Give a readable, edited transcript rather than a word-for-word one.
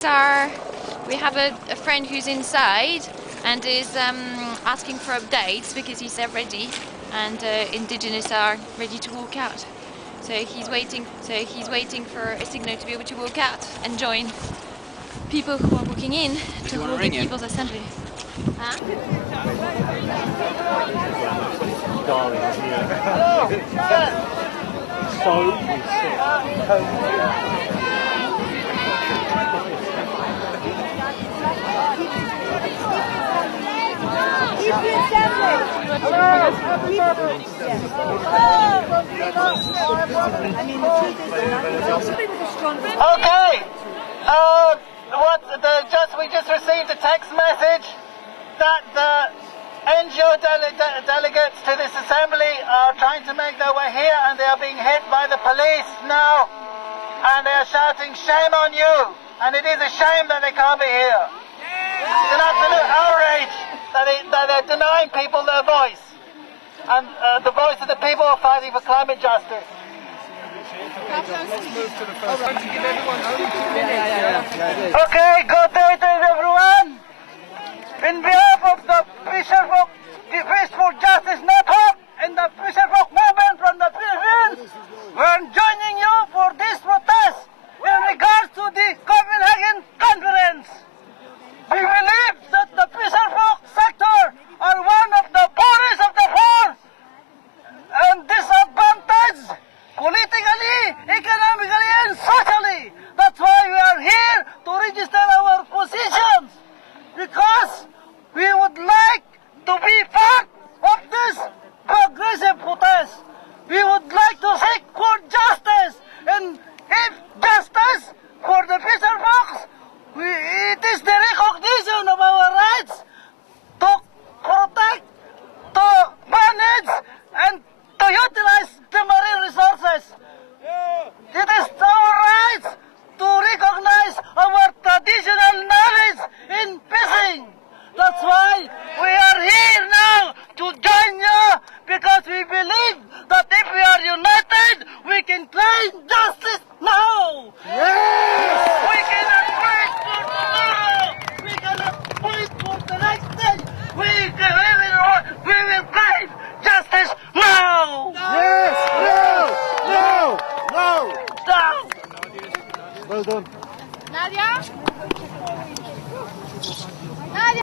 We have a friend who's inside and is asking for updates because he's ready, and indigenous are ready to walk out. So he's waiting for a signal to be able to walk out and join people who are walking in to hold the People's Assembly. Huh? Darling, Okay. We just received a text message that the NGO delegates to this assembly are trying to make their way here, and they are being hit by the police now, and they are shouting, "Shame on you!" And it is a shame that they can't be here. It's an absolute outrage that they're denying people their voice, and the voice of the people who are fighting for climate justice. let's move to the first. To give everyone only 2 minutes. Okay, good.